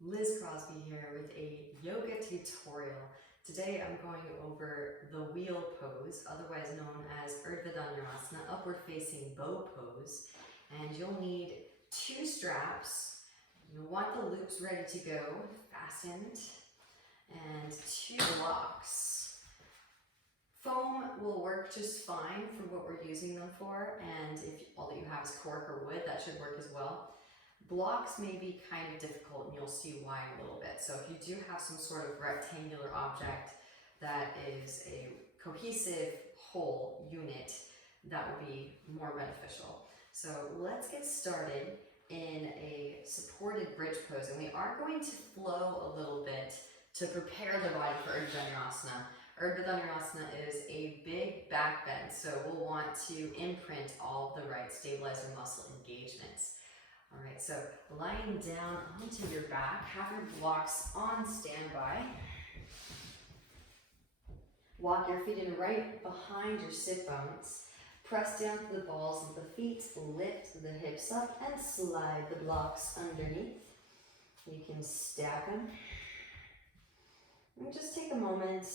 Liz Crosby here with a yoga tutorial. Today I'm going over the wheel pose, otherwise known as urdhva, upward facing bow pose. And you'll need 2 straps. You'll want the loops ready to go, fastened, and 2 blocks. Foam will work just fine for what we're using them for, and if all that you have is cork or wood, that should work as well. Blocks may be kind of difficult, and you'll see why in a little bit. So if you do have some sort of rectangular object that is a cohesive whole unit, that would be more beneficial. So let's get started in a supported bridge pose, and we are going to flow a little bit to prepare the body for urdhva. Urdhva is a big back bend, so we'll want to imprint all the right stabilizer muscle engagements. All right, so lying down onto your back, have your blocks on standby. Walk your feet in right behind your sit bones. Press down to the balls of the feet, lift the hips up, and slide the blocks underneath. You can stack them. And just take a moment,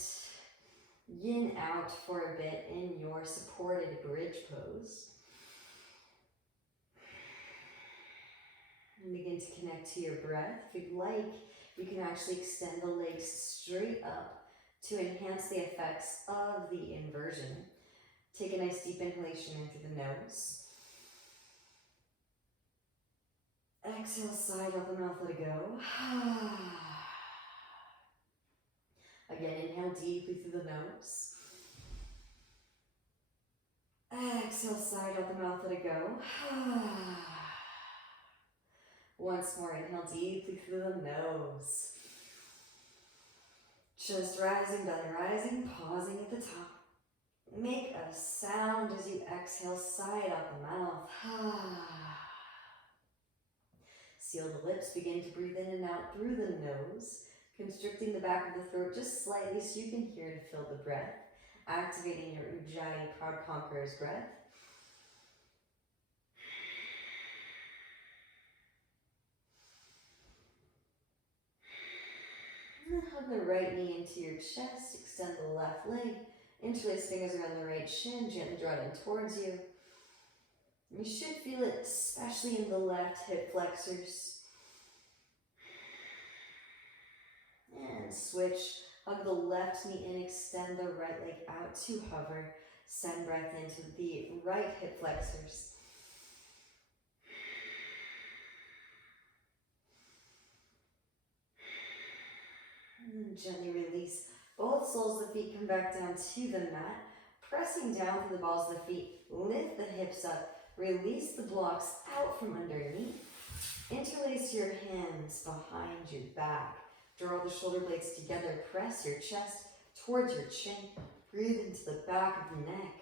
yin out for a bit in your supported bridge pose. And begin to connect to your breath. If you'd like, you can actually extend the legs straight up to enhance the effects of the inversion. Take a nice deep inhalation in through the nose. Exhale, side out the mouth, let it go. Again, inhale deeply through the nose. Exhale, side out the mouth, let it go. Once more, inhale deeply through the nose. Just rising, belly rising, pausing at the top. Make a sound as you exhale, side out the mouth. Seal the lips, begin to breathe in and out through the nose, constricting the back of the throat just slightly so you can hear and feel the breath, activating your Ujjayi Proud Conqueror's breath. Hug the right knee into your chest, extend the left leg, interlace fingers around the right shin, gently draw it in towards you. You should feel it especially in the left hip flexors. And switch, hug the left knee in, extend the right leg out to hover. Send breath into the right hip flexors. And gently release. Both soles of the feet come back down to the mat. Pressing down through the balls of the feet. Lift the hips up. Release the blocks out from underneath. Interlace your hands behind your back. Draw the shoulder blades together. Press your chest towards your chin. Breathe into the back of the neck.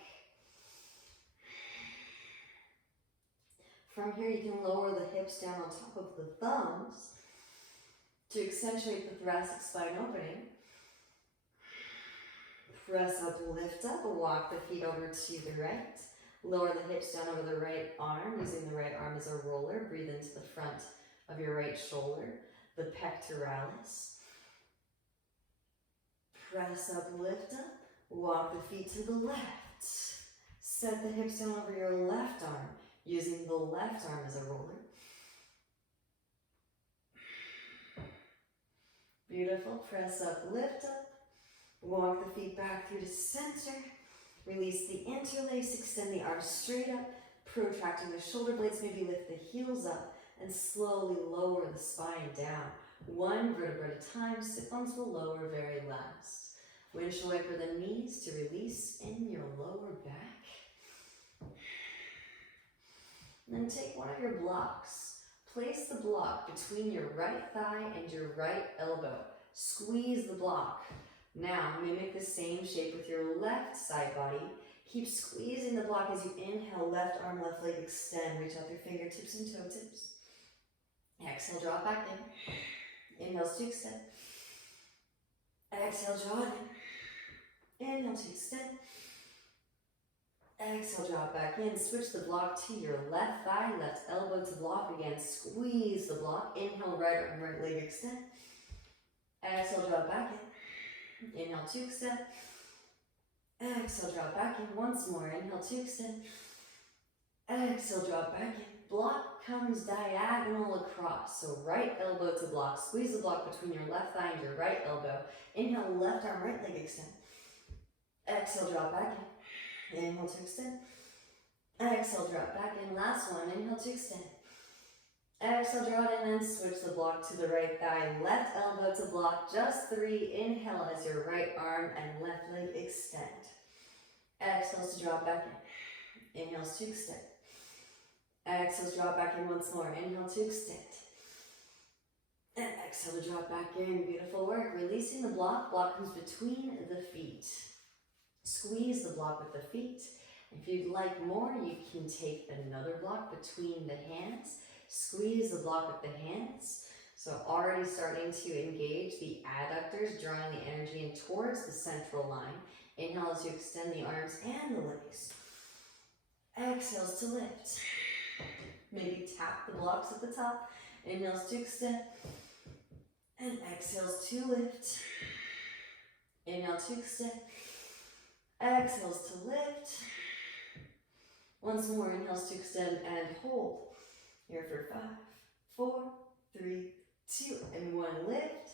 From here, you can lower the hips down on top of the thumbs to accentuate the thoracic spine opening. Press up, lift up, walk the feet over to the right. Lower the hips down over the right arm, using the right arm as a roller. Breathe into the front of your right shoulder, the pectoralis. Press up, lift up, walk the feet to the left. Set the hips down over your left arm, using the left arm as a roller. Beautiful. Press up, lift up. Walk the feet back through to center. Release the interlace. Extend the arms straight up. Protracting the shoulder blades. Maybe lift the heels up and slowly lower the spine down. 1 vertebra at a time. Sit bones will lower very last. Windshield wiper the knees to release in your lower back. And then take one of your blocks. Place the block between your right thigh and your right elbow. Squeeze the block. Now, mimic the same shape with your left side body. Keep squeezing the block as you inhale, left arm, left leg, extend. Reach out your fingertips and toe tips. Exhale, draw it back in. Inhales to extend. Exhale, draw it in. Inhale to extend. Exhale, drop back in. Switch the block to your left thigh, left elbow to block. Again, squeeze the block. Inhale, right arm, right leg extend. Exhale, drop back in. Inhale to extend. Exhale, drop back in. Once more. Inhale to extend. Exhale, drop back in. Block comes diagonal across. So right elbow to block. Squeeze the block between your left thigh and your right elbow. Inhale, left arm, right leg extend. Exhale, drop back in. Inhale to extend. Exhale, drop back in. Last one. Inhale to extend. Exhale, draw it in and switch the block to the right thigh. Left elbow to block. Just 3. Inhale as your right arm and left leg extend. Exhales to drop back in. Inhales to extend. Exhales, drop back in once more. Inhale to extend. And exhale to drop back in. Beautiful work. Releasing the block. Block comes between the feet. Squeeze the block with the feet. If you'd like more, you can take another block between the hands. Squeeze the block with the hands. So already starting to engage the adductors, drawing the energy in towards the central line. Inhale as you extend the arms and the legs. Exhales to lift. Maybe tap the blocks at the top. Inhales to extend. And exhales to lift. Inhale to extend. Exhales to lift. Once more, inhales to extend and hold. Here for 5, 4, 3, 2, and 1. Lift.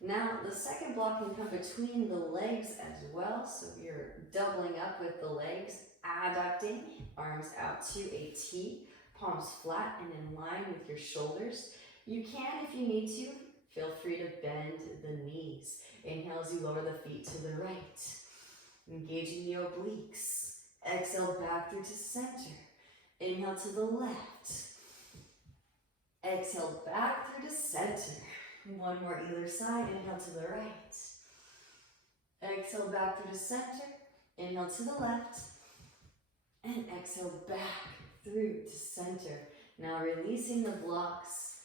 Now, the second block can come between the legs as well. So you're doubling up with the legs, adducting, arms out to a T, palms flat and in line with your shoulders. You can, if you need to, feel free to bend the knees. Inhale as you lower the feet to the right. Engaging the obliques. Exhale back through to center. Inhale to the left. Exhale back through to center. One more either side. Inhale to the right. Exhale back through to center. Inhale to the left. And exhale back through to center. Now releasing the blocks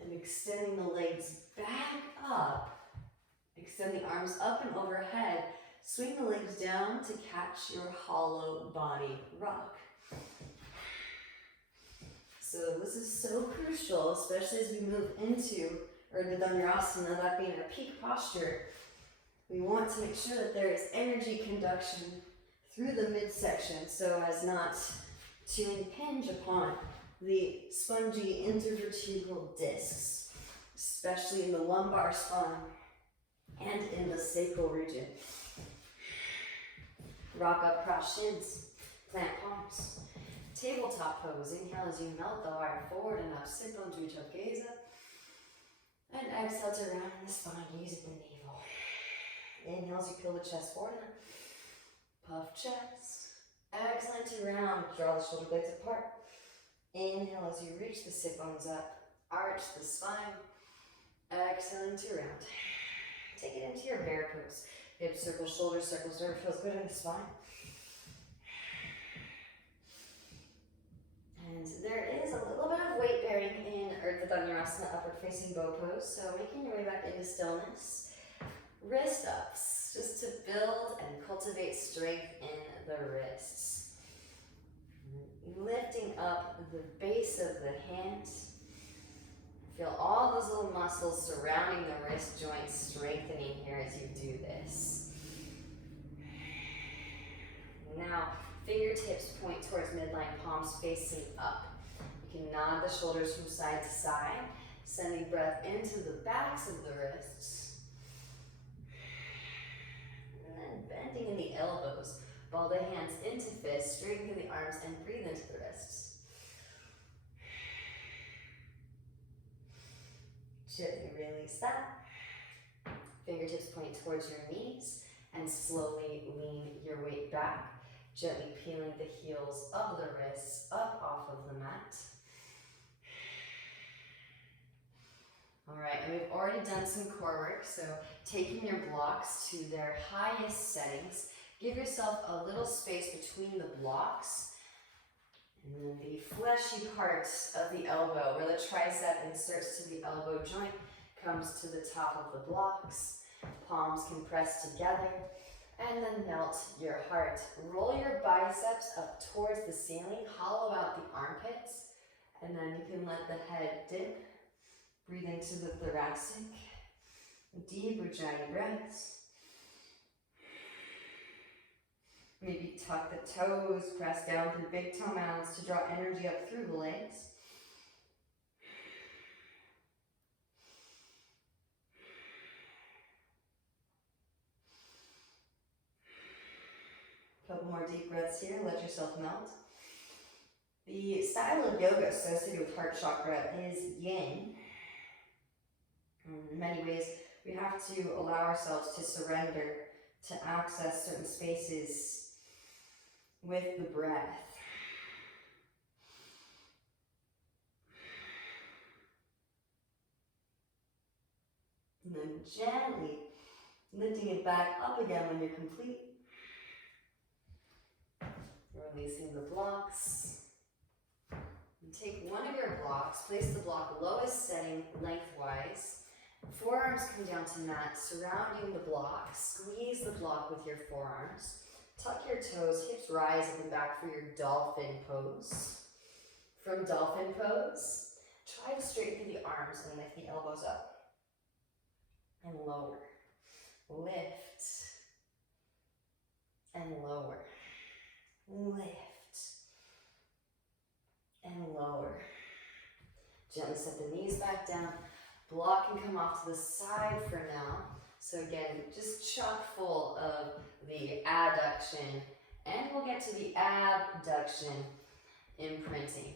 and extending the legs back up. Extend the arms up and overhead. Swing the legs down to catch your hollow body rock. So this is so crucial, especially as we move into urdhva dhanurasana, that being our peak posture. We want to make sure that there is energy conduction through the midsection so as not to impinge upon the spongy intervertebral discs, especially in the lumbar spine and in the sacral region. Rock up, cross shins, plant palms. Tabletop pose. Inhale as you melt the heart forward and up. Sit bones, reach up, gaze up. And exhale to round the spine using the navel. Inhale as you peel the chest forward and up. Puff chest. Exhale to round. Draw the shoulder blades apart. Inhale as you reach the sit bones up. Arch the spine. Exhaling to round. Take it into your bear pose. Hips circle, shoulders circle, whatever feels good in the spine. And there is a little bit of weight bearing in urdhva dhanurasana, upward facing bow pose. So making your way back into stillness. Wrist ups, just to build and cultivate strength in the wrists. Lifting up the base of the hand. Feel all those little muscles surrounding the wrist joints strengthening here as you do this. Now, fingertips point towards midline, palms facing up. You can nod the shoulders from side to side, sending breath into the backs of the wrists. And then bending in the elbows, ball the hands into fists, straighten the arms, and breathe into the wrists. Gently release that. Fingertips point towards your knees and slowly lean your weight back. Gently peeling the heels of the wrists up off of the mat. All right, and we've already done some core work, so taking your blocks to their highest settings, give yourself a little space between the blocks. And then the fleshy part of the elbow, where the tricep inserts to the elbow joint, comes to the top of the blocks. Palms can press together. And then melt your heart. Roll your biceps up towards the ceiling, hollow out the armpits, and then you can let the head dip. Breathe into the thoracic. Deep Ujjayi breaths. Maybe tuck the toes, press down through big toe mounds to draw energy up through the legs. Couple more deep breaths here, let yourself melt. The style of yoga associated with heart chakra is yin. In many ways, we have to allow ourselves to surrender, to access certain spaces with the breath. And then gently lifting it back up again when you're complete. Releasing the blocks. And take one of your blocks, place the block lowest setting lengthwise. Forearms come down to mat, surrounding the block. Squeeze the block with your forearms. Tuck your toes, hips rise in the back for your Dolphin Pose. From Dolphin Pose, try to straighten through the arms and lift the elbows up. And lower. Lift. And lower. Lift. And lower. Gently set the knees back down. Block can come off to the side for now. So again, just chock full of the adduction, and we'll get to the abduction imprinting.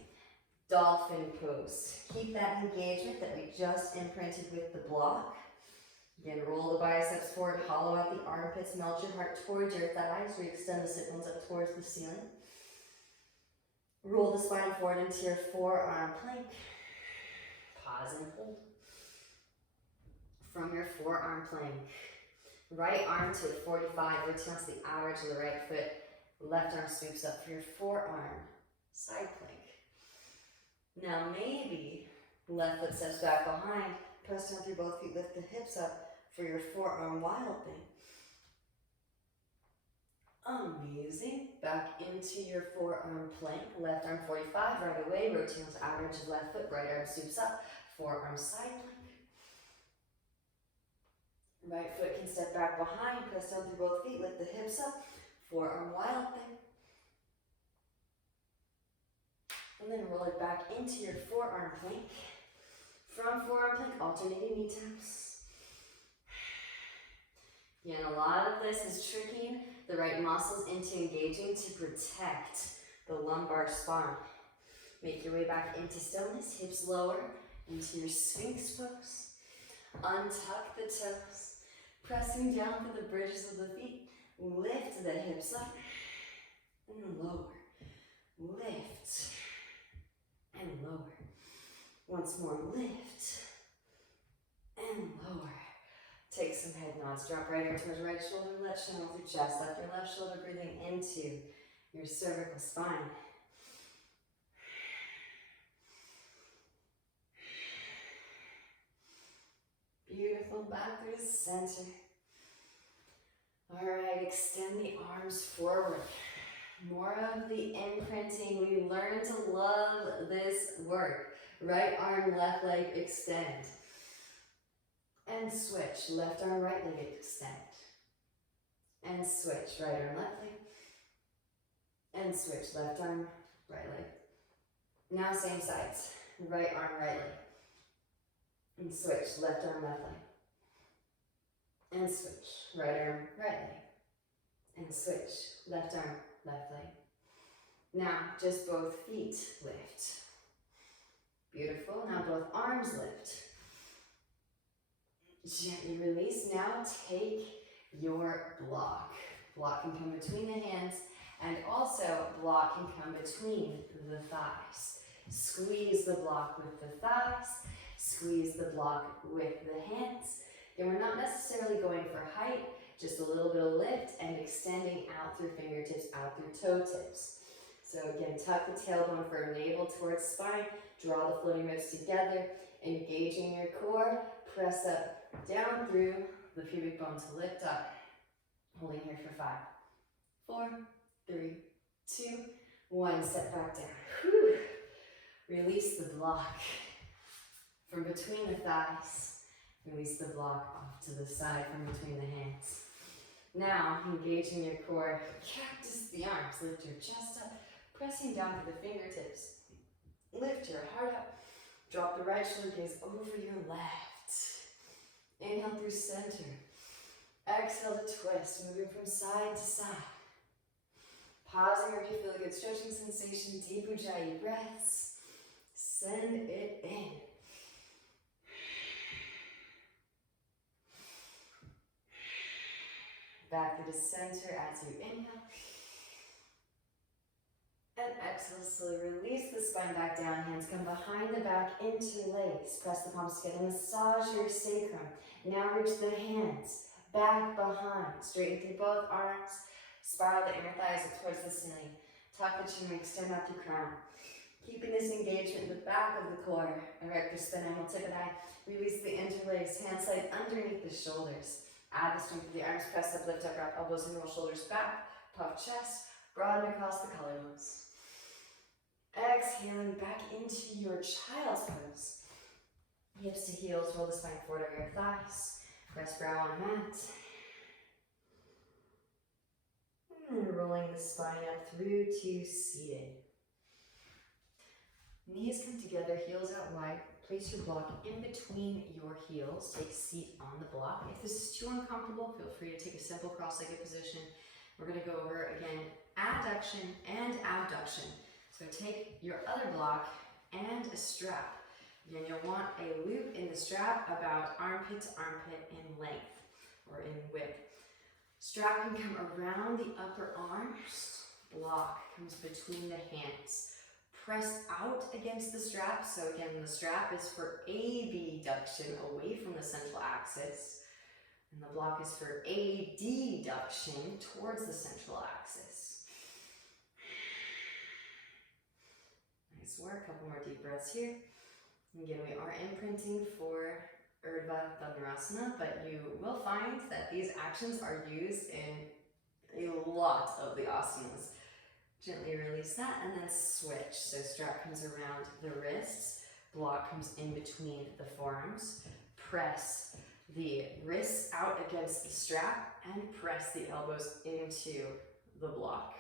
Dolphin Pose. Keep that engagement that we just imprinted with the block. Again, roll the biceps forward, hollow out the armpits, melt your heart towards your thighs, re-extend the sit bones up towards the ceiling. Roll the spine forward into your forearm plank. Pause and hold. From your forearm plank, right arm to a 45, rotates the average of the right foot, left arm sweeps up for your forearm side plank. Now maybe left foot steps back behind, press down through both feet, lift the hips up for your forearm wild thing. Amazing. Back into your forearm plank, left arm 45, right away, rotates the average of left foot, right arm sweeps up, forearm side plank. Right foot can step back behind, press down through both feet, lift the hips up, forearm wild thing. And then roll it back into your forearm plank. From forearm plank, alternating knee taps. Again, a lot of this is tricking the right muscles into engaging to protect the lumbar spine. Make your way back into stillness, hips lower into your Sphinx pose. Untuck the toes. Pressing down to the bridges of the feet, lift the hips up and lower. Lift and lower. Once more, lift and lower. Take some head nods. Drop right ear towards right shoulder, left channel through chest. Left your left shoulder, breathing into your cervical spine. Beautiful, back through the center. All right, extend the arms forward. More of the imprinting. We learn to love this work. Right arm, left leg, extend. And switch, left arm, right leg, extend. And switch, right arm, left leg. And switch, left arm, right leg. Now same sides, right arm, right leg. And switch, left arm, left leg. And switch, right arm, right leg. And switch, left arm, left leg. Now, just both feet lift. Beautiful, now both arms lift. Gently release. Now take your block. Block can come between the hands, and also block can come between the thighs. Squeeze the block with the thighs. Squeeze the block with the hands. And we're not necessarily going for height, just a little bit of lift and extending out through fingertips, out through toe tips. So again, tuck the tailbone for navel towards spine, draw the floating ribs together, engaging your core, press up, down through the pubic bone to lift up. Holding here for 5, 4, 3, 2, 1. Step back down. Whew. Release the block from between the thighs. Release the block off to the side from between the hands. Now, engaging your core, cactus the arms. Lift your chest up, pressing down to the fingertips. Lift your heart up. Drop the right shoulder gaze over your left. Inhale through center. Exhale to twist, moving from side to side. Pausing where you feel a good stretching sensation, deep ujjayi breaths. Send it in. Back to the center as you inhale. And exhale, slowly release the spine back down. Hands come behind the back, interlace. Press the palms together, massage your sacrum. Now reach the hands back behind. Straighten through both arms. Spiral the inner thighs up towards the ceiling. Tuck the chin, extend out through crown. Keeping this engagement in the back of the core. Erect your spine, angle tip and eye. Release the interlace. Hands slide underneath the shoulders. Add the strength of the arms. Press up, lift up, wrap elbows and roll shoulders back. Puff chest. Broaden across the collarbones. Exhaling back into your child's pose. Hips to heels, roll the spine forward over your thighs. Press brow on mat. And rolling the spine up through to seated. Knees come together, heels out wide. Place your block in between your heels. Take a seat on the block. If this is too uncomfortable, feel free to take a simple cross-legged position. We're going to go over, again, adduction and abduction. So take your other block and a strap. Again, you'll want a loop in the strap about armpit to armpit in length or in width. Strap can come around the upper arms. Block comes between the hands. Press out against the strap. So again, the strap is for abduction, away from the central axis. And the block is for adduction, towards the central axis. Nice work. A couple more deep breaths here. Again, we are imprinting for urdhva dhanurasana, but you will find that these actions are used in a lot of the asanas. Gently release that and then switch. So strap comes around the wrists, block comes in between the forearms. Press the wrists out against the strap and press the elbows into the block.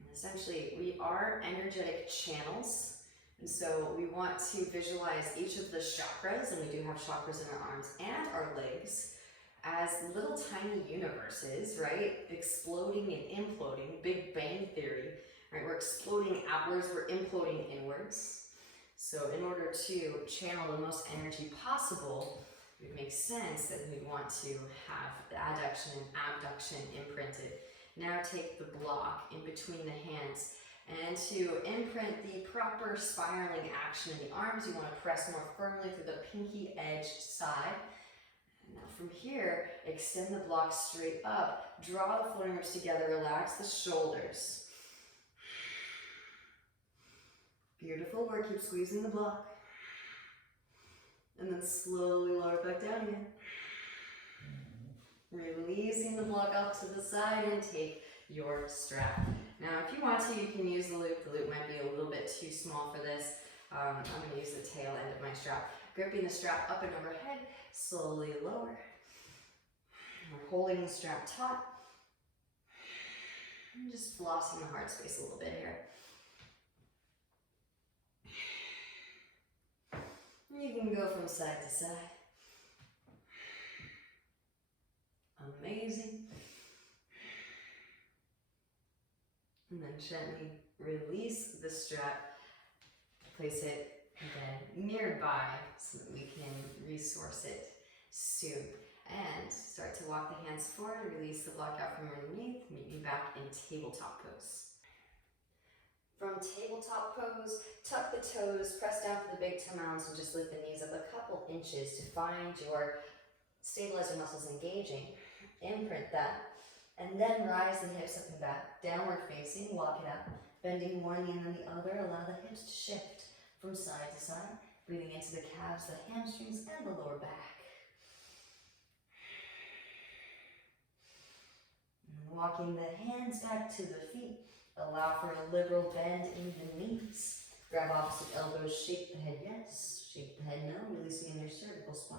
And essentially, we are energetic channels. And so we want to visualize each of the chakras, and we do have chakras in our arms and our legs, as little tiny universes, right? Exploding and imploding, Big Bang Theory, right? We're exploding outwards, we're imploding inwards. So in order to channel the most energy possible, it makes sense that we want to have the adduction and abduction imprinted. Now take the block in between the hands, and to imprint the proper spiraling action in the arms, you want to press more firmly through the pinky edge side. Now from here, extend the block straight up. Draw the floating ribs together, relax the shoulders. Beautiful work, keep squeezing the block. And then slowly lower it back down again. Releasing the block up to the side and take your strap. Now if you want to, you can use the loop. The loop might be a little bit too small for this. I'm going to use the tail end of my strap. Gripping the strap up and overhead, slowly lower. We're holding the strap taut. And just flossing the heart space a little bit here. You can go from side to side. Amazing. And then gently release the strap. Place it again nearby so that we can resource it soon. And start to walk the hands forward, release the block out from underneath, meet you back in tabletop pose. From tabletop pose, tuck the toes, press down to the big toe mounds, and just lift the knees up a couple inches to find your stabilizer muscles engaging. Imprint that, and then rise the hips up and back, downward facing, walk it out, bending one knee and then the other, allow the hips to shift from side to side, breathing into the calves, the hamstrings, and the lower back. Walking the hands back to the feet. Allow for a liberal bend in the knees. Grab opposite elbows, shape the head yes, shape the head no, releasing in your cervical spine.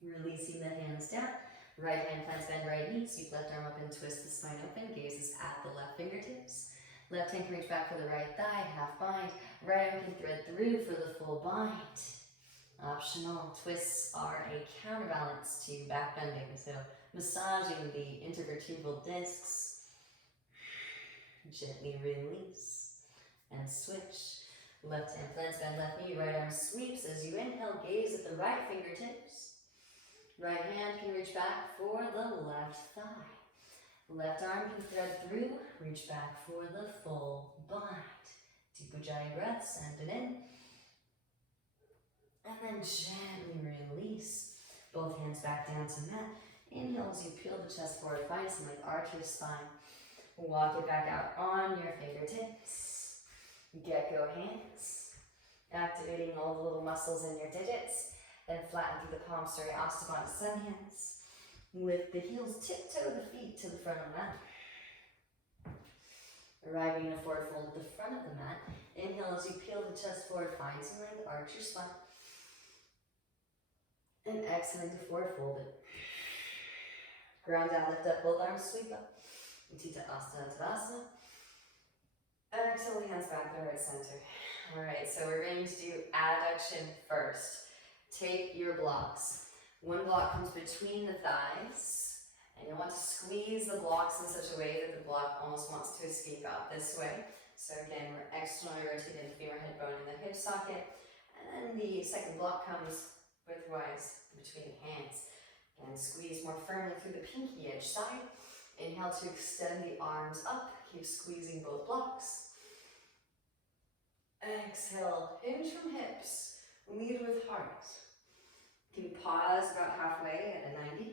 Releasing the hands down. Right hand plants bend right knee, sweep left arm up and twist the spine open, gazes at the left fingertips. Left hand can reach back for the right thigh, half bind. Right arm can thread through for the full bind. Optional twists are a counterbalance to back bending, so massaging the intervertebral discs. Gently release and switch. Left hand plants bend left knee, right arm sweeps as you inhale, gaze at the right fingertips. Right hand can reach back for the left thigh. Left arm can thread through, reach back for the full bind. Deep Ujjayi breath, send it in. And then gently release. Both hands back down to mat. Inhale as you peel the chest forward, find some like arch your spine. Walk it back out on your fingertips. Get-go hands. Activating all the little muscles in your digits. Then flatten through the palms, sorry, Astabana sun hands. Lift the heels, tiptoe the feet to the front of the mat. Arriving in a forward fold at the front of the mat. Inhale as you peel the chest forward, find some length, arch your spine. And exhaling to forward fold it. Ground down, lift up both arms, sweep up. Utthita Asana Tadasana. Exhale, hands back to right center. Alright, so we're going to do adduction first. Take your blocks. One block comes between the thighs, and you want to squeeze the blocks in such a way that the block almost wants to escape out this way. So again, we're externally rotating the femur head bone in the hip socket, and then the second block comes widthwise between the hands. Again, squeeze more firmly through the pinky edge side. Inhale to extend the arms up, keep squeezing both blocks. Exhale, hinge from hips, lead with heart. You can pause about halfway at a 90.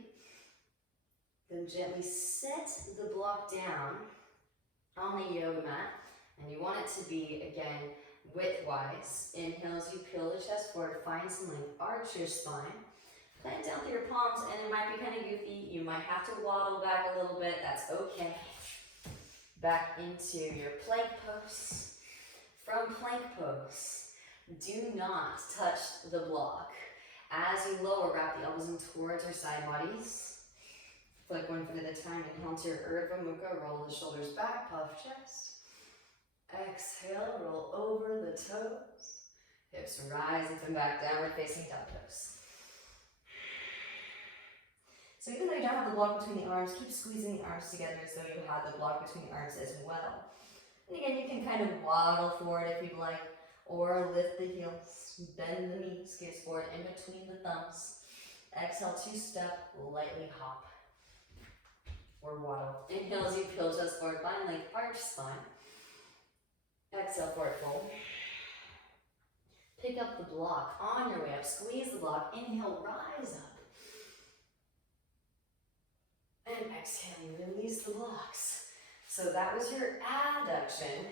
Then gently set the block down on the yoga mat. And you want it to be, again, widthwise. Inhale as you peel the chest forward, find some length, arch your spine. Plant down through your palms, and it might be kind of goofy. You might have to waddle back a little bit, that's okay. Back into your plank pose. From plank pose, do not touch the block. As you lower, wrap the elbows in towards your side bodies. Flick one foot at a time. Inhale to your urdhva mukha. Roll the shoulders back, puff chest. Exhale, roll over the toes. Hips rise and come back, downward facing dog toes. So even though you don't have the block between the arms, keep squeezing the arms together as though you had the block between the arms as well. And again, you can kind of waddle forward if you'd like, or lift the heels, bend the knees, gaze forward in between the thumbs. Exhale, two-step, lightly hop, or waddle. Inhale as you peel chest forward, find length, arch spine. Exhale, forward fold. Pick up the block on your way up, squeeze the block, inhale, rise up. And exhale, release the blocks. So that was your adduction.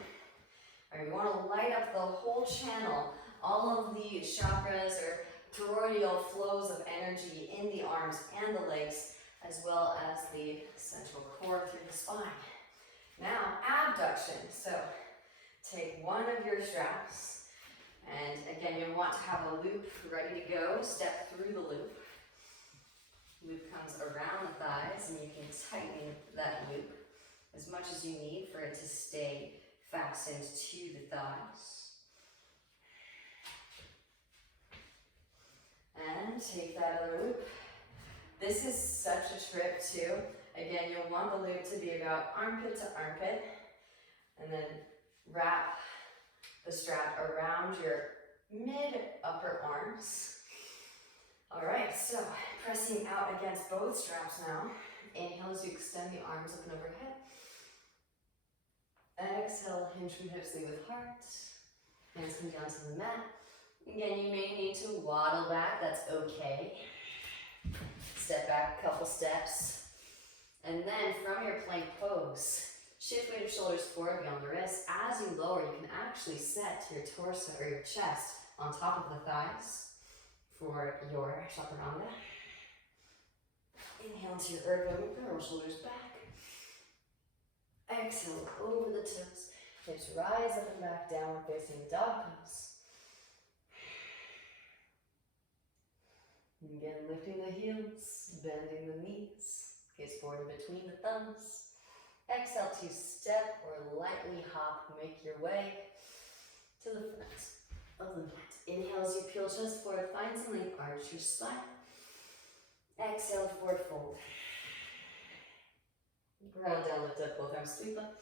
All right, you want to light up the whole channel, all of the chakras or toroidal flows of energy in the arms and the legs, as well as the central core through the spine. Now, abduction. So take one of your straps, and again, you'll want to have a loop ready to go. Step through the loop. Loop comes around the thighs, and you can tighten that loop as much as you need for it to stay fastened to the thighs. And take that other loop. This is such a trip too. Again, you'll want the loop to be about armpit to armpit, and then wrap the strap around your mid-upper arms. All right, so pressing out against both straps now. Inhale as you extend the arms up and overhead. Exhale, hinge from hips, lead with heart. Hands come down to the mat. Again, you may need to waddle back, that's okay. Step back a couple steps. And then from your plank pose, shift weight of shoulders forward beyond the wrist. As you lower, you can actually set your torso or your chest on top of the thighs for your chaturanga. Inhale to your urdhva mudra, roll shoulders back. Exhale over the toes. Hips rise up and back, downward facing dog pose. And again, lifting the heels, bending the knees, gaze forward in between the thumbs. Exhale to step or lightly hop, make your way to the front of the mat. Inhale as you peel chest forward, find some length, arch your spine. Exhale, forward fold. Ground down, lift up both arms, sweep up.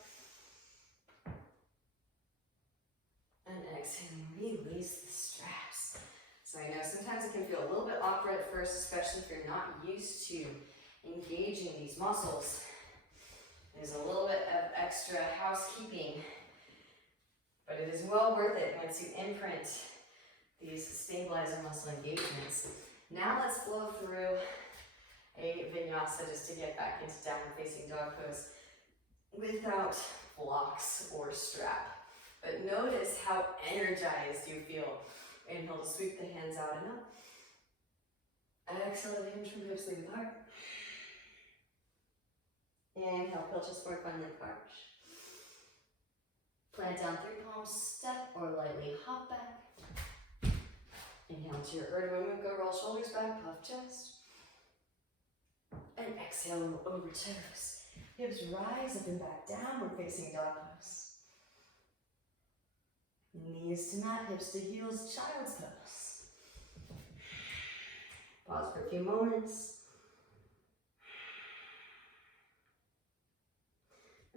And exhale, release the straps. So I know sometimes it can feel a little bit awkward at first, especially if you're not used to engaging these muscles. There's a little bit of extra housekeeping, but it is well worth it once you imprint these stabilizer muscle engagements. Now let's flow through a vinyasa just to get back into downward facing dog pose without blocks or strap. But notice how energized you feel. Inhale to sweep the hands out and up. Exhale to hinge from hips, lead heart. Inhale, peel chest forward, find length arch. Plant down through palms, step or lightly hop back. Inhale to your urdhva mudra, roll shoulders back, puff chest. And exhale over toes. Hips rise up and back, downward facing dog pose. Knees to mat, hips to heels, child's pose. Pause for a few moments.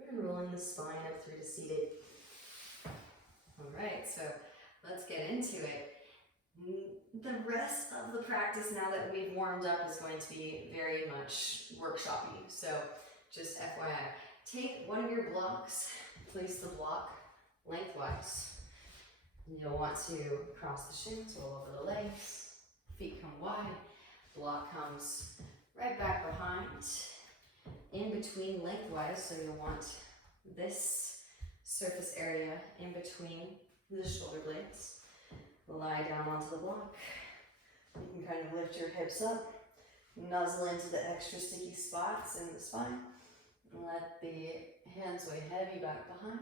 And rolling the spine up through to seated. All right, so let's get into it. The rest of the practice, now that we've warmed up, is going to be very much workshoppy. So just FYI, take one of your blocks, place the block lengthwise. You'll want to cross the shins, roll over the legs, feet come wide, block comes right back behind, in between lengthwise, so you'll want this surface area in between the shoulder blades. Lie down onto the block. You can kind of lift your hips up, nuzzle into the extra sticky spots in the spine, and let the hands weigh heavy back behind.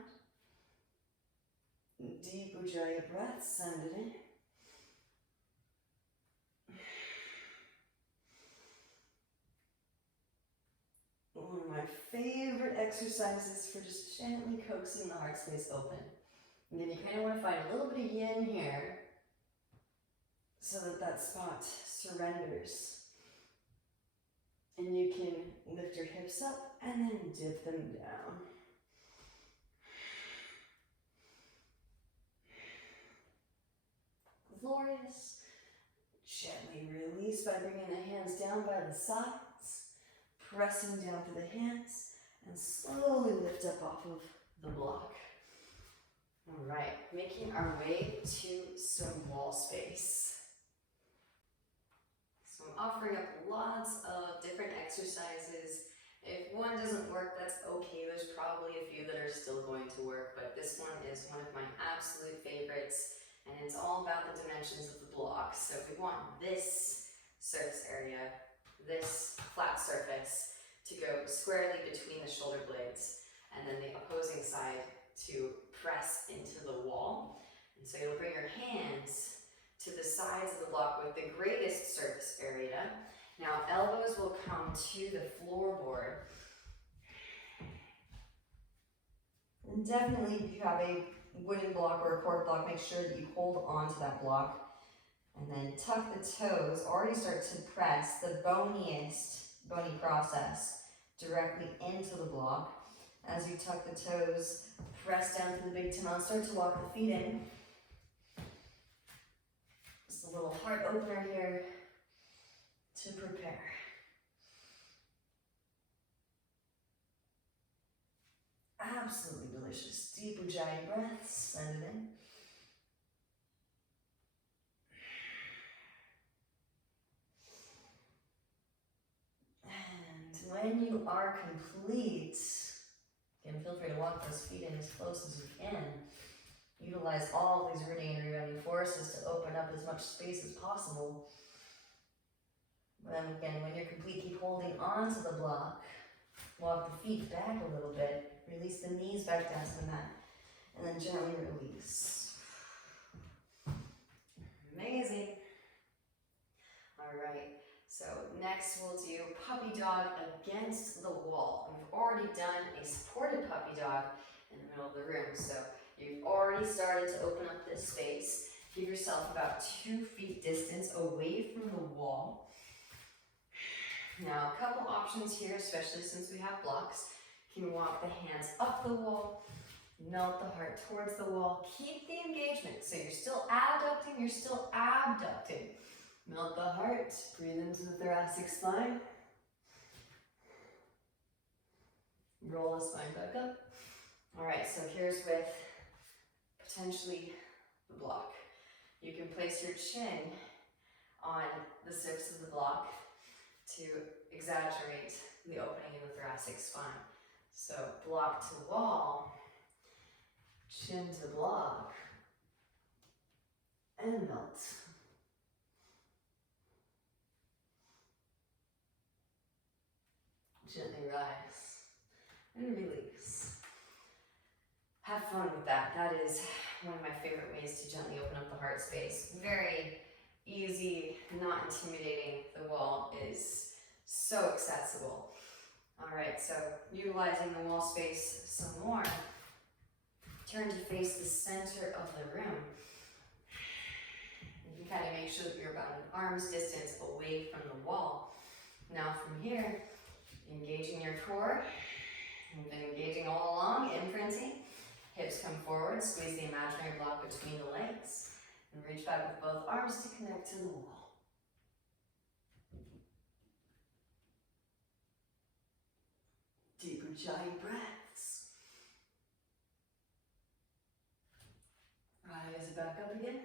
Deep ujjayi breath, send it in. One of my favorite exercises for just gently coaxing the heart space open. And then you kind of want to find a little bit of yin here so that that spot surrenders. And you can lift your hips up and then dip them down. Glorious. Gently release by bringing the hands down by the sides, pressing down through the hands, and slowly lift up off of the block. All right, making our way to some wall space. So I'm offering up lots of different exercises. If one doesn't work, that's okay. There's probably a few that are still going to work, but this one is one of my absolute favorites. And it's all about the dimensions of the block. So if we want this surface area, this flat surface, to go squarely between the shoulder blades, and then the opposing side to press into the wall. And so you'll bring your hands to the sides of the block with the greatest surface area. Now elbows will come to the floorboard. And definitely if you have a wooden block or a cork block, make sure that you hold on to that block. And then tuck the toes, already start to press the bony process directly into the block. As you tuck the toes, press down through the big toe and start to walk the feet in. Just a little heart opener here to prepare. Absolutely delicious. Deep ujjayi breath, send it in. And when you are complete, again, feel free to walk those feet in as close as you can. Utilize all of these radiant rebounding forces to open up as much space as possible. Then again, when you're complete, keep holding onto the block. Walk the feet back a little bit. Release the knees back down to the mat. And then gently release. Amazing. All right. So next we'll do puppy dog against the wall. We've already done a supported puppy dog in the middle of the room. So you've already started to open up this space. Give yourself about 2 feet distance away from the wall. Now a couple options here, especially since we have blocks. You can walk the hands up the wall, melt the heart towards the wall. Keep the engagement. So you're still adducting, you're still abducting. Melt the heart, breathe into the thoracic spine. Roll the spine back up. All right, so here's with potentially the block. You can place your chin on the surface of the block to exaggerate the opening in the thoracic spine. So block to wall, chin to block, and melt. Gently rise and release. Have fun with that. That is one of my favorite ways to gently open up the heart space. Very easy, not intimidating. The wall is so accessible. All right, so utilizing the wall space some more. Turn to face the center of the room. You can kind of make sure that you're about an arm's distance away from the wall. Now from here, engaging your core. You've been engaging all along, imprinting. Hips come forward, squeeze the imaginary block between the legs, and reach back with both arms to connect to the wall. Deep ujjayi breaths. Rise back up again.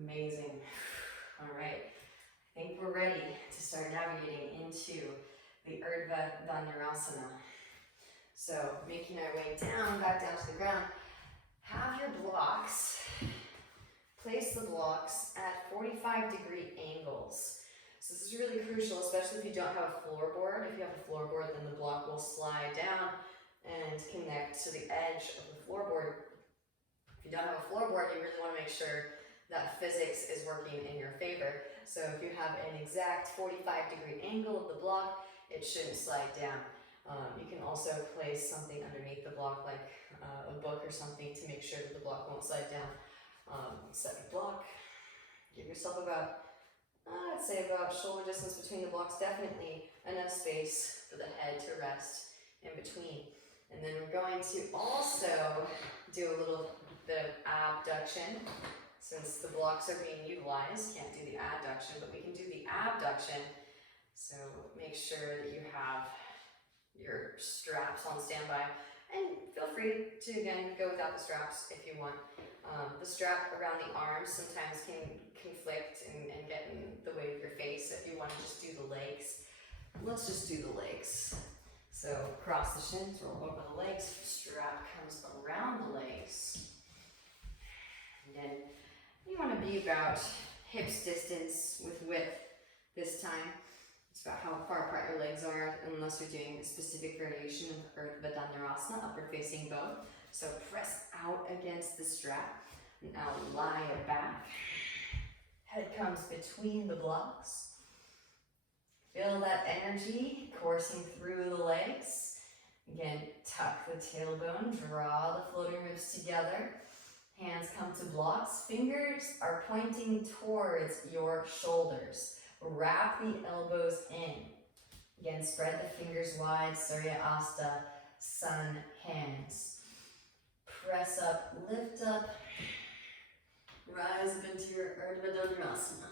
Amazing. All right. I think we're ready to start navigating into the urdhva dhanurasana. So making our way down, back down to the ground. Have your blocks, place the blocks at 45-degree angles. So this is really crucial, especially if you don't have a floorboard. If you have a floorboard, then the block will slide down and connect to the edge of the floorboard. If you don't have a floorboard, you really want to make sure that physics is working in your favor. So if you have an exact 45-degree angle of the block, it shouldn't slide down. You can also place something underneath the block, like a book or something, to make sure that the block won't slide down. Set your block. Give yourself about, I'd say about shoulder distance between the blocks. Definitely enough space for the head to rest in between. And then we're going to also do a little bit of abduction. Since the blocks are being utilized, can't do the adduction, but we can do the abduction. So make sure that you have your straps on standby, and feel free to, again, go without the straps if you want. The strap around the arms sometimes can conflict and get in the way of your face. If you want to just do the legs, let's just do the legs. So cross the shins, roll over the legs, strap comes around the legs. And then you want to be about hips distance with width this time. It's about how far apart your legs are, unless you're doing a specific variation of urdhva dhanurasana, upward facing bow. So press out against the strap. Now lie back. Head comes between the blocks. Feel that energy coursing through the legs. Again, tuck the tailbone, draw the floating ribs together. Hands come to blocks. Fingers are pointing towards your shoulders. Wrap the elbows in. Again, spread the fingers wide, Surya Asta, sun hands. Press up, lift up, rise up into your urdhva dhanurasana.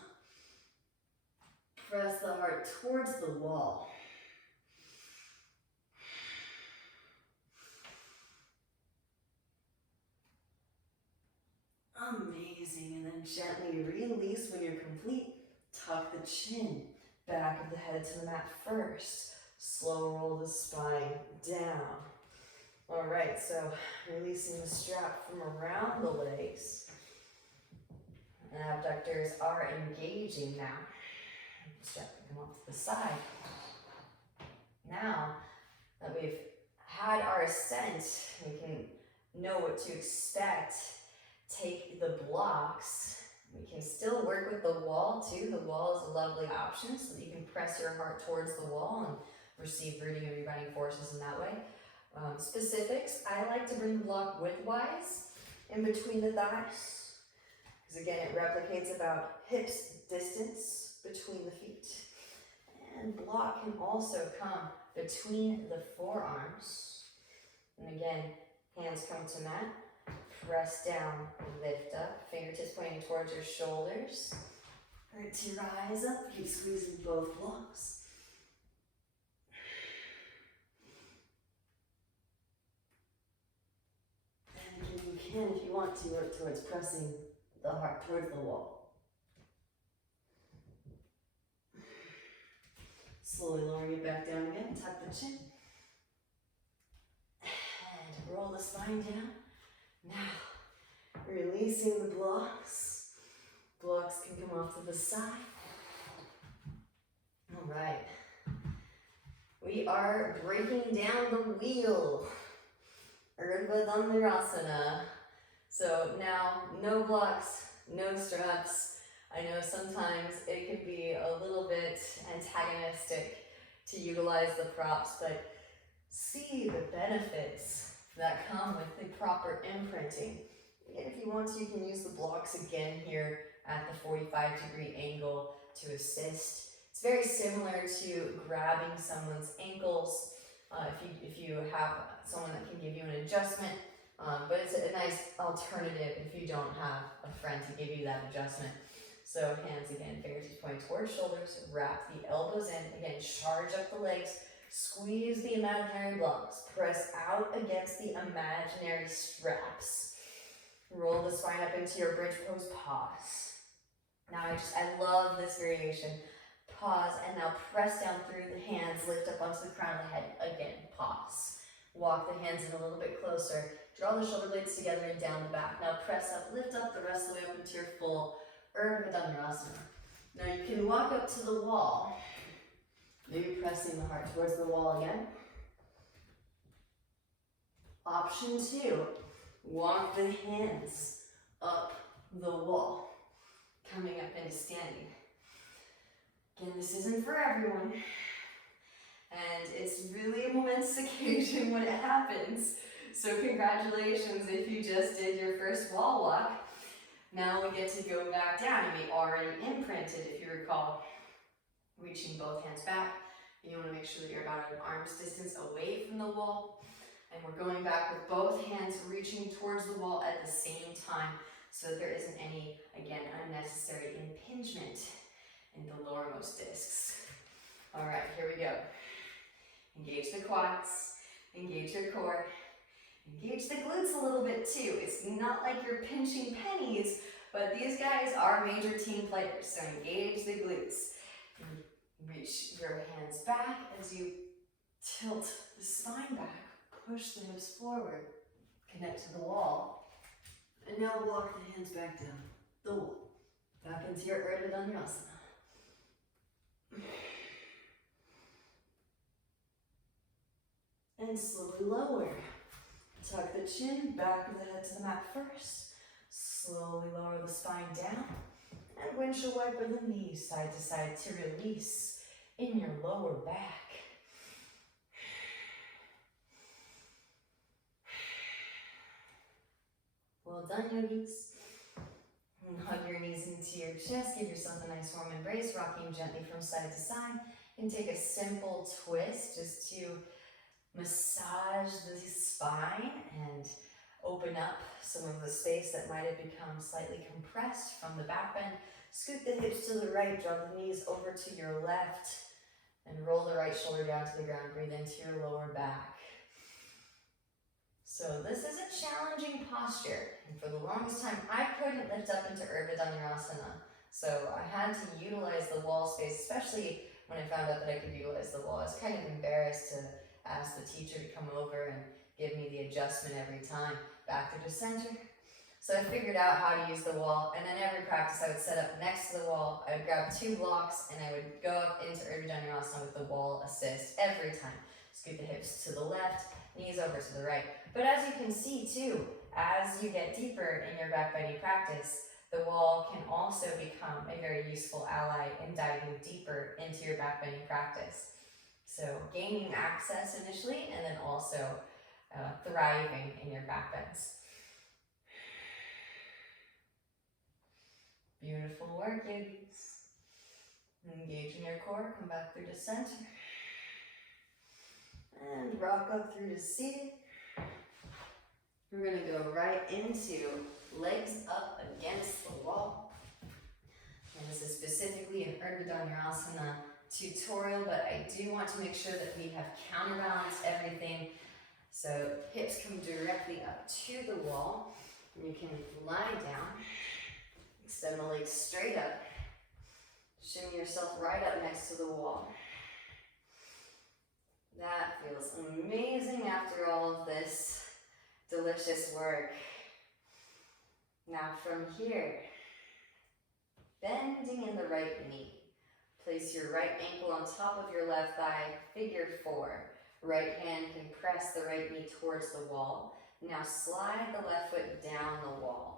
Press the heart towards the wall. Amazing, and then gently release when you're complete. Tuck the chin, back of the head to the mat first. Slow roll the spine down. All right, so releasing the strap from around the legs. And abductors are engaging now. Step them off to the side. Now that we've had our ascent, we can know what to expect. Take the blocks. We can still work with the wall too. The wall is a lovely option so that you can press your heart towards the wall and receive rooting and rebounding forces in that way. Specifics, I like to bring the block widthwise in between the thighs, because again it replicates about hips distance between the feet. And block can also come between the forearms. And again, hands come to mat, press down, lift up, fingertips pointing towards your shoulders. Start to rise up, keep squeezing both blocks. If you want to, work towards pressing the heart towards the wall. Slowly lowering it back down again, tuck the chin. And roll the spine down. Now, releasing the blocks. Blocks can come off to the side. All right. We are breaking down the wheel. Urdhva dhanurasana. So now, no blocks, no straps. I know sometimes it can be a little bit antagonistic to utilize the props, but see the benefits that come with the proper imprinting. And if you want to, you can use the blocks again here at the 45-degree angle to assist. It's very similar to grabbing someone's ankles if you have someone that can give you an adjustment. But it's a nice alternative if you don't have a friend to give you that adjustment. So hands again, fingertips pointing towards shoulders, wrap the elbows in, again charge up the legs, squeeze the imaginary blocks, press out against the imaginary straps. Roll the spine up into your bridge pose, pause. Now I love this variation. Pause and now press down through the hands, lift up onto the crown of the head, again, pause. Walk the hands in a little bit closer. Draw the shoulder blades together and down the back. Now press up, lift up the rest of the way up into your full urdhva dhanurasana. Now you can walk up to the wall. Maybe pressing the heart towards the wall again. Option 2, walk the hands up the wall, coming up into standing. Again, this isn't for everyone. And it's really a momentous occasion when it happens. So congratulations if you just did your first wall walk. Now we get to go back down, and we already imprinted, if you recall, reaching both hands back. And you want to make sure that you're about an arm's distance away from the wall. And we're going back with both hands reaching towards the wall at the same time so that there isn't any, again, unnecessary impingement in the lowermost discs. All right, here we go. Engage the quads, engage your core, engage the glutes a little bit too. It's not like you're pinching pennies, but these guys are major team players, so engage the glutes. Reach your hands back as you tilt the spine back, push the hips forward, connect to the wall, and now walk the hands back down the wall, back into your urdhva dhanurasana. And slowly lower. Tuck the chin, back of the head to the mat first. Slowly lower the spine down. And windshield wiper the knees side to side to release in your lower back. Well done, yogis. And hug your knees into your chest. Give yourself a nice warm embrace, rocking gently from side to side. And take a simple twist just to massage the spine and open up some of the space that might have become slightly compressed from the back bend. Scoot the hips to the right, draw the knees over to your left, and roll the right shoulder down to the ground. Breathe into your lower back. So this is a challenging posture, and for the longest time I couldn't lift up into urdhva dhanurasana. So I had to utilize the wall space, especially when I found out that I could utilize the wall. I was kind of embarrassed to ask the teacher to come over and give me the adjustment every time. Back to center. So I figured out how to use the wall, and then every practice I would set up next to the wall, I would grab 2 blocks, and I would go up into urdhva dhanurasana with the wall assist every time. Scoot the hips to the left, knees over to the right. But as you can see too, as you get deeper in your back bending practice, the wall can also become a very useful ally in diving deeper into your back bending practice. So gaining access initially, and then also thriving in your back bends. Beautiful work, yogis. Engage in your core, come back through to center. And rock up through to seated. We're going to go right into legs up against the wall. And this is specifically an urdhva dhanurasana tutorial, but I do want to make sure that we have counterbalanced everything. So hips come directly up to the wall. You can lie down. Extend the legs straight up. Shimmy yourself right up next to the wall. That feels amazing after all of this delicious work. Now from here, bending in the right knee. Place your right ankle on top of your left thigh, figure 4. Right hand can press the right knee towards the wall. Now slide the left foot down the wall.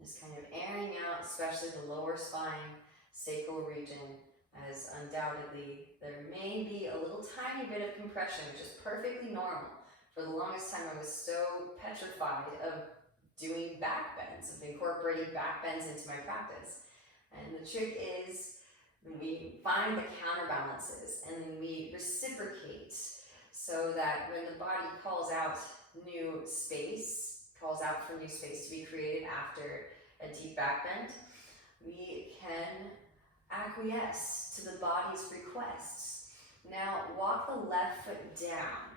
Just kind of airing out, especially the lower spine, sacral region, as undoubtedly there may be a little tiny bit of compression, which is perfectly normal. For the longest time I was so petrified of doing back bends, of incorporating back bends into my practice. And the trick is we find the counterbalances and then we reciprocate so that when the body calls out new space, calls out for new space to be created after a deep back bend, we can acquiesce to the body's requests. Now walk the left foot down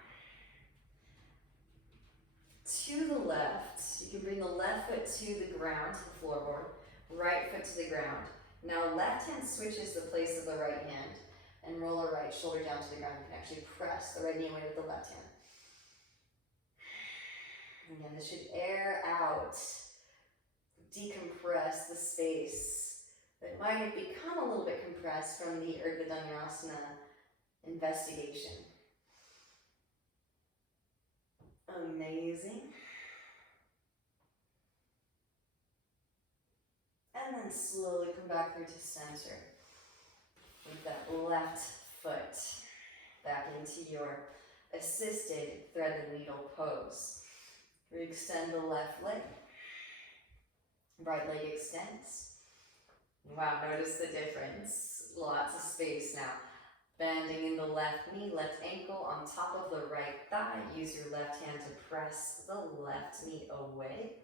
to the left. You can bring the left foot to the ground, to the floorboard, right foot to the ground. Now left hand switches the place of the right hand and roll a right shoulder down to the ground. You can actually press the right knee away with the left hand. Again, this should air out, decompress the space that might have become a little bit compressed from the urdhva dhanurasana investigation. Amazing. And then slowly come back through to center with that left foot back into your assisted thread the needle pose. We extend the left leg. Right leg extends. Wow, notice the difference. Lots of space now. Bending in the left knee, left ankle on top of the right thigh. Use your left hand to press the left knee away.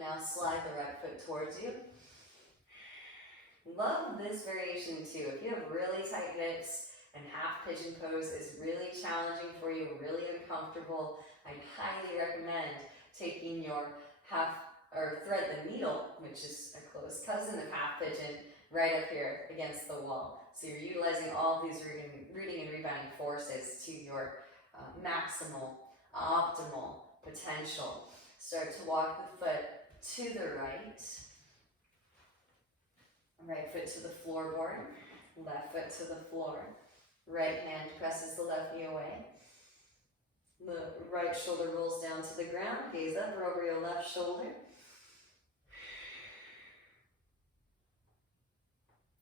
Now slide the right foot towards you. Love this variation too. If you have really tight hips and half pigeon pose is really challenging for you, really uncomfortable, I'd highly recommend taking your thread the needle, which is a close cousin of half pigeon, right up here against the wall. So you're utilizing all these rooting and rebounding forces to your maximal, optimal potential. Start to walk the foot to the right. Right foot to the floorboard, left foot to the floor. Right hand presses the left knee away. The right shoulder rolls down to the ground, gaze up or over your left shoulder.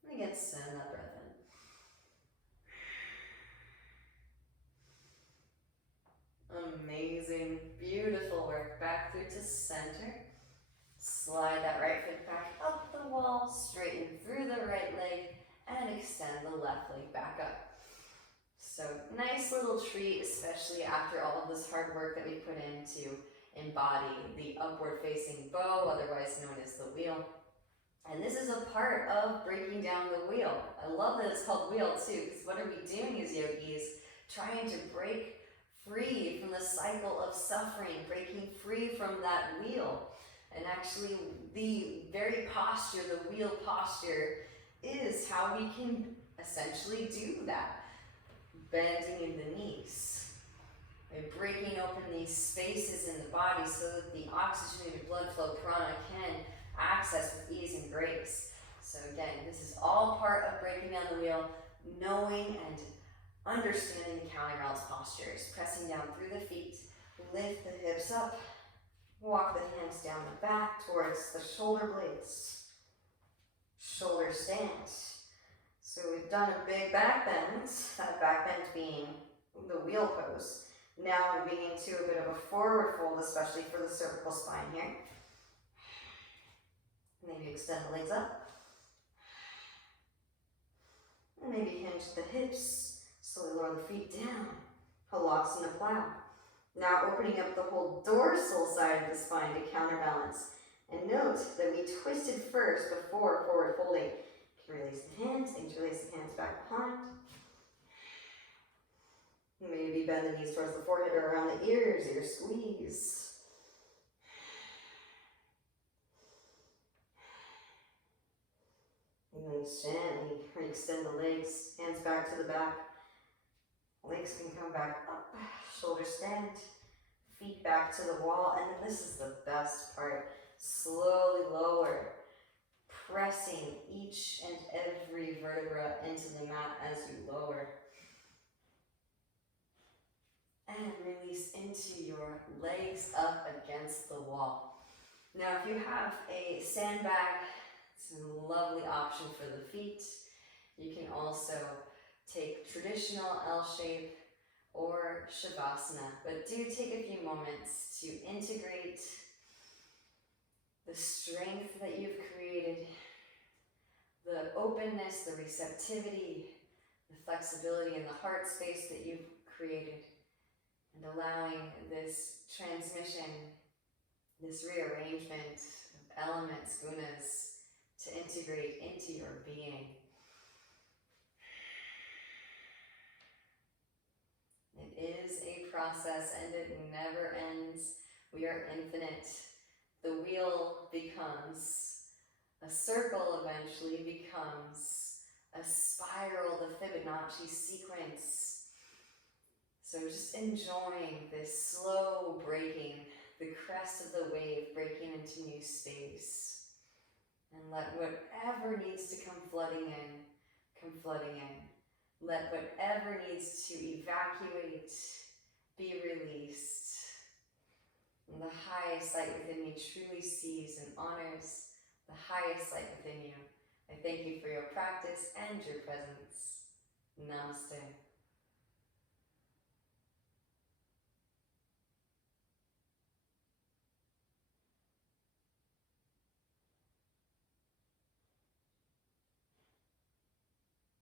And again, send that breath in. Amazing, beautiful work. Back through to center. Slide that right foot back up the wall, straighten through the right leg, and extend the left leg back up. So nice little treat, especially after all of this hard work that we put in to embody the upward facing bow, otherwise known as the wheel. And this is a part of breaking down the wheel. I love that it's called wheel too, because what are we doing as yogis? Trying to break free from the cycle of suffering, breaking free from that wheel. And actually the very posture, the wheel posture, is how we can essentially do that. Bending in the knees. By breaking open these spaces in the body so that the oxygenated blood flow prana can access with ease and grace. So again, this is all part of breaking down the wheel, knowing and understanding the counterbalance postures. Pressing down through the feet, lift the hips up, walk the hands down the back towards the shoulder blades. Shoulder stand. So we've done a big back bend, that back bend being the wheel pose. Now moving into a bit of a forward fold, especially for the cervical spine here. Maybe extend the legs up. And maybe hinge the hips, slowly lower the feet down. Halasana plow. Now opening up the whole dorsal side of the spine to counterbalance. And note that we twisted first before forward folding. You can release the hands, interlace the hands back behind. Maybe bend the knees towards the forehead or around the ears, ear squeeze. And then gently re-extend the legs, hands back to the back. Legs can come back up, shoulder stand, feet back to the wall, and then this is the best part. Slowly lower, pressing each and every vertebra into the mat as you lower. And release into your legs up against the wall. Now if you have a sandbag, it's a lovely option for the feet. You can also take traditional L shape or Shavasana, but do take a few moments to integrate the strength that you've created, the openness, the receptivity, the flexibility and the heart space that you've created, and allowing this transmission, this rearrangement of elements, gunas, to integrate into your being. It is a process and it never ends. We are infinite. The wheel becomes a circle, eventually becomes a spiral, the Fibonacci sequence. So just enjoying this slow breaking, the crest of the wave breaking into new space. And let whatever needs to come flooding in, come flooding in. Let whatever needs to evacuate be released. And the highest light within me truly sees and honors the highest light within you. I thank you for your practice and your presence. Namaste.